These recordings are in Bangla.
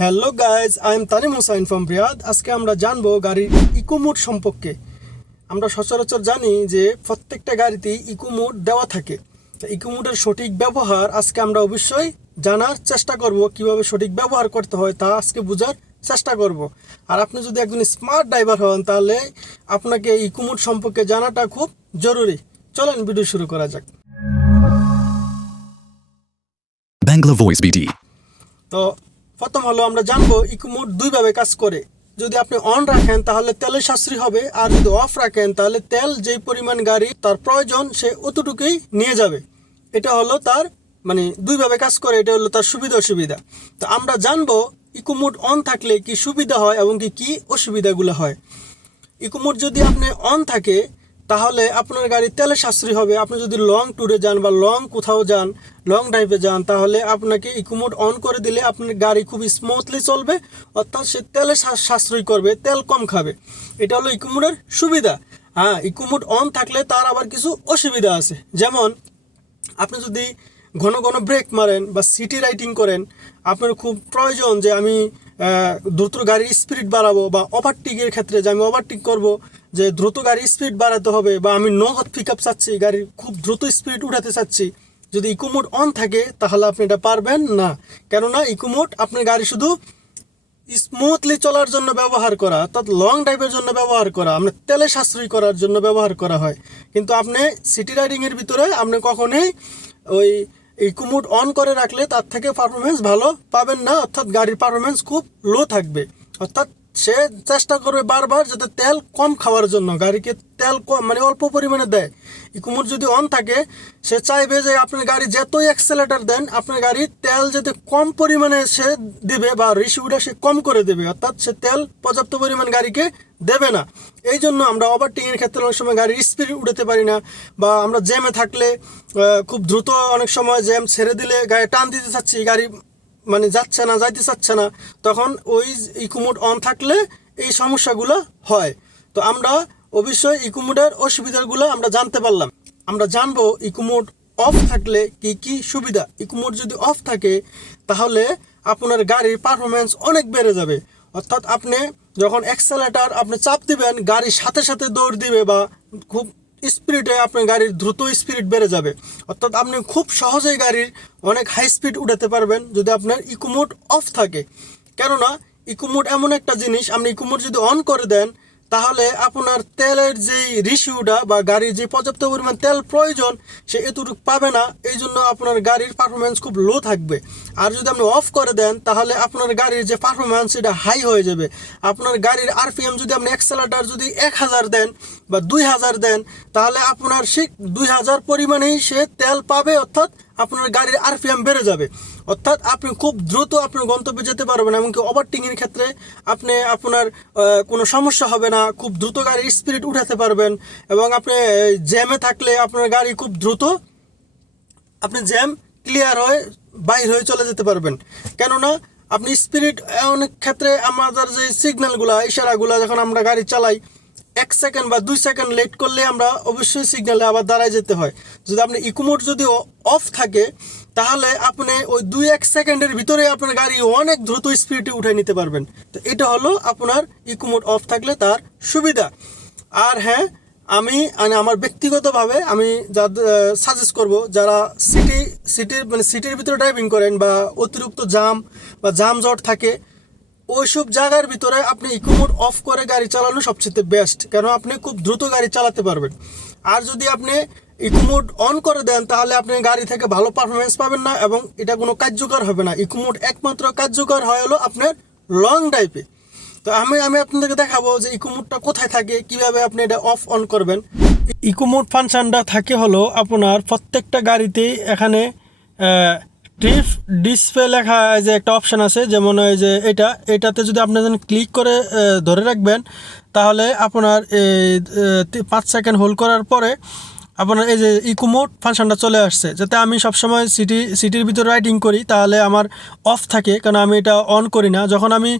Hello guys I am Tanim Hossain from Riyadh আজকে আমরা জানব গাড়ির ইকোমোড সম্পর্কে। আমরা সচরাচর জানি যে প্রত্যেকটা গাড়িতেই ইকোমোড দেওয়া থাকে। তো ইকোমোডের সঠিক ব্যবহার আজকে আমরা অবশ্যই জানার চেষ্টা করব কীভাবে সঠিক ব্যবহার করতে হয় তা আজকে বোঝার চেষ্টা করব। আর আপনি যদি একজন স্মার্ট ড্রাইভার হন তাহলে আপনাকে ইকোমোড সম্পর্কে জানাটা খুব জরুরি। চলেন ভিডিও শুরু করা যাক. তো প্রথম হলো আমরা জানব ইকোমোড দুইভাবে কাজ করে। যদি আপনি অন রাখেন, তাহলে তেলের সাশ্রয়ী হবে। আর যদি অফ রাখেন, তাহলে তেল যেই পরিমাণ গাড়ি তার প্রয়োজন, সে অতটুকুই নিয়ে যাবে। এটা হলো তার মানে দুইভাবে কাজ করে, এটা হলো তার সুবিধা অসুবিধা। তো আমরা জানব ইকোমোড অন থাকলে কি সুবিধা হয় এবং কি কি অসুবিধাগুলো হয়। ইকোমোড যদি আপনি অন থাকে তাহলে আপনার গাড়ি তেলে সাশ্রয়ী হবে। আপনি যদি লং ট্যুরে যান বা লং কোথাও যান লং ড্রাইভে যান, তাহলে আপনাকে ইকোমোড অন করে দিলে আপনার গাড়ি খুব স্মুথলি চলবে, অর্থাৎ সে তেলে সাশ্রয় করবে, তেল কম খাবে। এটা হলো ইকোমোডের সুবিধা। হ্যাঁ ইকোমোড অন থাকলে তার আবার কিছু অসুবিধা আছে। যেমন, আপনি যদি ঘন ঘন ব্রেক মারেন বা সিটি রাইডিং করেন, আপনার খুব প্রয়োজন যে আমি দ্রুত গাড়ির স্পিড বাড়াবো বা ওভারটেকের ক্ষেত্রে যে আমি ওভারটেক করব যে দ্রুত গাড়ির স্পিড বাড়াতে হবে বা আমি নগদ পিক আপ চাচ্ছি, গাড়ির খুব দ্রুত স্পিড উঠাতে চাচ্ছি, যদি ইকোমোড অন থাকে তাহলে আপনি এটা পারবেন না। কেননা ইকোমোড আপনার গাড়ি শুধু স্মুথলি চলার জন্য ব্যবহার করা, অর্থাৎ লং ড্রাইভের জন্য ব্যবহার করা, আমরা তেলে সাশ্রয়ী করার জন্য ব্যবহার করা হয়। কিন্তু আপনি সিটি রাইডিংয়ের ভিতরে আপনি কখনোই ওই এই কুমুট অন করে রাখলে তার থেকে পারফরমেন্স ভালো পাবেন না, অর্থাৎ গাড়ির পারফরমেন্স খুব লো থাকবে। অর্থাৎ সে চেষ্টা করবে বারবার যাতে তেল কম খাওয়ার জন্য, গাড়িকে তেল কম মানে অল্প পরিমাণে দেয়। ইকুমুর যদি অন থাকে, সে চাইবে যে আপনার গাড়ি যতই অ্যাক্সেলেটার দেন, আপনার গাড়ির তেল যাতে কম পরিমাণে সে দেবে বা রিসিউটা সে কম করে দেবে, অর্থাৎ সে তেল পর্যাপ্ত পরিমাণ গাড়িকে দেবে না। এই জন্য আমরা ওভারটেকিংয়ের ক্ষেত্রে অনেক সময় গাড়ির স্পিড উঠাতে পারি না, বা আমরা জ্যামে থাকলে খুব দ্রুত অনেক সময় জ্যাম ছেড়ে দিলে গাড়ি টান দিতে চাচ্ছি, গাড়ি মানে যাচ্ছে না, যাইতে চাচ্ছে না, তখন ওই ইকুমোড অন থাকলে এই সমস্যাগুলো হয়। তো আমরা অবশ্যই ইকুমোডের অসুবিধাগুলো আমরা জানতে পারলাম। আমরা জানব ইকুমোড অফ থাকলে কি কি সুবিধা। ইকুমোড যদি অফ থাকে, তাহলে আপনার গাড়ির পারফরমেন্স অনেক বেড়ে যাবে। অর্থাৎ আপনি যখন অ্যাক্সেলেটার আপনি চাপ দিবেন গাড়ির সাথে সাথে দৌড় দিবে বা খুব স্পিডে আপনার গাড়ির দ্রুত স্পিড বেড়ে যাবে। অর্থাৎ আপনি খুব সহজেই গাড়ির অনেক হাই স্পিড উঠাতে পারবেন যদি আপনার ইকোমোড অফ থাকে। কেননা ইকোমোড এমন একটা জিনিস, আপনি ইকোমোড যদি অন করে দেন তাহলে আপনার তেলের যেই রিসিউটা বা গাড়ির যে পর্যাপ্ত পরিমাণ তেল প্রয়োজন, সে এতটুকু পাবে না। এই জন্য আপনার গাড়ির পারফরমেন্স খুব লো থাকবে। আর যদি আপনি অফ করে দেন, তাহলে আপনার গাড়ির যে পারফরমেন্স সেটা হাই হয়ে যাবে। আপনার গাড়ির আরপিএম যদি আপনি অ্যাক্সেলেটার যদি এক হাজার দেন বা দুই হাজার দেন, তাহলে আপনার সে দুই হাজার পরিমাণেই সে তেল পাবে, অর্থাৎ আপনার গাড়ির আরপিএম বেড়ে যাবে। অর্থাৎ আপনি খুব দ্রুত আপনার গন্তব্যে যেতে পারবেন, এমনকি ওভারটেকিংয়ের ক্ষেত্রে আপনি, আপনার কোনো সমস্যা হবে না, খুব দ্রুত গাড়ির স্পিড উঠাতে পারবেন এবং আপনি জ্যামে থাকলে আপনার গাড়ি খুব দ্রুত আপনি জ্যাম ক্লিয়ার হয়ে বাইর হয়ে চলে যেতে পারবেন। কেননা আপনি স্পিরিট অনেক ক্ষেত্রে আমাদের যে সিগন্যালগুলো ইশারাগুলো যখন আমরা গাড়ি চালাই এক সেকেন্ড বা দুই সেকেন্ড লেট করলে আমরা অবশ্যই সিগন্যালে আবার দাঁড়ায় যেতে হয়। যদি আপনি ইকোমোড যদি অফ থাকে, তাহলে আপনি ওই দুই এক সেকেন্ডের ভিতরে আপনার গাড়ি অনেক দ্রুত স্পিডে উঠে নিতে পারবেন। তো এটা হলো আপনার ইকোমোড অফ থাকলে তার সুবিধা। আর হ্যাঁ আমি মানে আমার ব্যক্তিগতভাবে আমি যাদের সাজেস্ট করব, যারা সিটি সিটির মানে সিটির ভিতরে ড্রাইভিং করেন বা অতিরিক্ত জাম বা জাম জট থাকে ওইসব জায়গার ভিতরে আপনি ইকোমোড অফ করে গাড়ি চালানো সবচেয়ে বেস্ট কেন আপনি খুব দ্রুত গাড়ি চালাতে পারবেন। আর যদি আপনি ইকোমোড অন করে দেন, তাহলে আপনি গাড়ি থেকে ভালো পারফরমেন্স পাবেন না এবং এটা কোনো কার্যকর হবে না। ইকোমোড একমাত্র কার্যকর হয় হলো আপনার লং ড্রাইভে তো আমি আমি আপনাদেরকে দেখাবো যে ইকোমোডটা কোথায় থাকে, কীভাবে আপনি এটা অফ অন করবেন। ইকোমোড ফাংশনটা থাকে হলো আপনার প্রত্যেকটা গাড়িতেই এখানে ট্রিপ ডিসপ্লে লেখা যে একটা অপশান আছে, যেমন ওই যে এটা, এটাতে যদি আপনি যেন ক্লিক করে ধরে রাখবেন, তাহলে আপনার এই পাঁচ সেকেন্ড হোল্ড করার পরে আপনার এই যে ইকোমোড ফাংশনটা চলে আসছে, যাতে আমি সবসময় সিটি সিটির ভিতরে রাইডিং করি, তাহলে আমার অফ থাকে, কারণ আমি এটা অন করি না। যখন আমি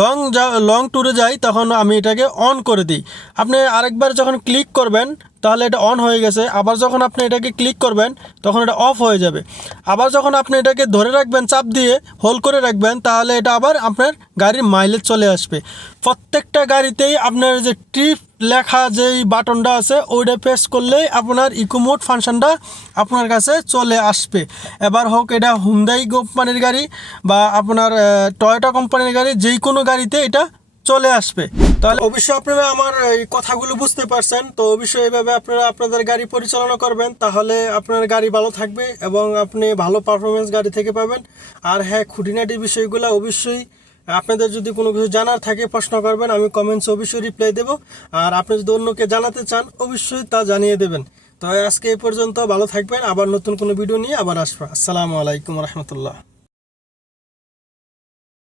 লং যা লং ট্যুরে যাই, তখন আমি এটাকে অন করে দিই। আপনি আরেকবার যখন ক্লিক করবেন, তাহলে এটা অন হয়ে গেছে। আবার যখন আপনি এটাকে ক্লিক করবেন, তখন এটা অফ হয়ে যাবে। আবার যখন আপনি এটাকে ধরে রাখবেন, চাপ দিয়ে হোল্ড করে রাখবেন, তাহলে এটা আবার আপনার গাড়ির মাইলেজ চলে আসবে। প্রত্যেকটা গাড়িতেই আপনার যে ট্রিপ লেখা যেই বাটনটা আছে, ওইটা প্রেস করলেই আপনার ইকোমোড ফাংশনটা আপনার কাছে চলে আসবে। এবার হোক, এটা হুন্দাই কোম্পানির গাড়ি বা আপনার টয়োটা কোম্পানির গাড়ি যেই কোনো গাড়িতে এটা চলে আসবে। তাহলে অবশ্যই আপনারা আমার এই কথাগুলো বুঝতে পারছেন। তো অবশ্যই এইভাবে আপনারা আপনাদের গাড়ি পরিচালনা করবেন, তাহলে আপনার গাড়ি ভালো থাকবে এবং আপনি ভালো পারফরমেন্স গাড়ি থেকে পাবেন। আর হ্যাঁ খুঁটিনাটি বিষয়গুলো অবশ্যই আপনাদের যদি কোনো কিছু জানার থাকে প্রশ্ন করবেন, আমি কমেন্টস অবশ্যই রিপ্লাই দেব। আর আপনি যদি অন্যকে জানাতে চান, অবশ্যই তা জানিয়ে দেবেন। তো আজকে এই পর্যন্ত ভালো থাকবেন। আবার নতুন কোনো ভিডিও নিয়ে আবার আসব। আসসালামু আলাইকুম রহমতুল্লাহ।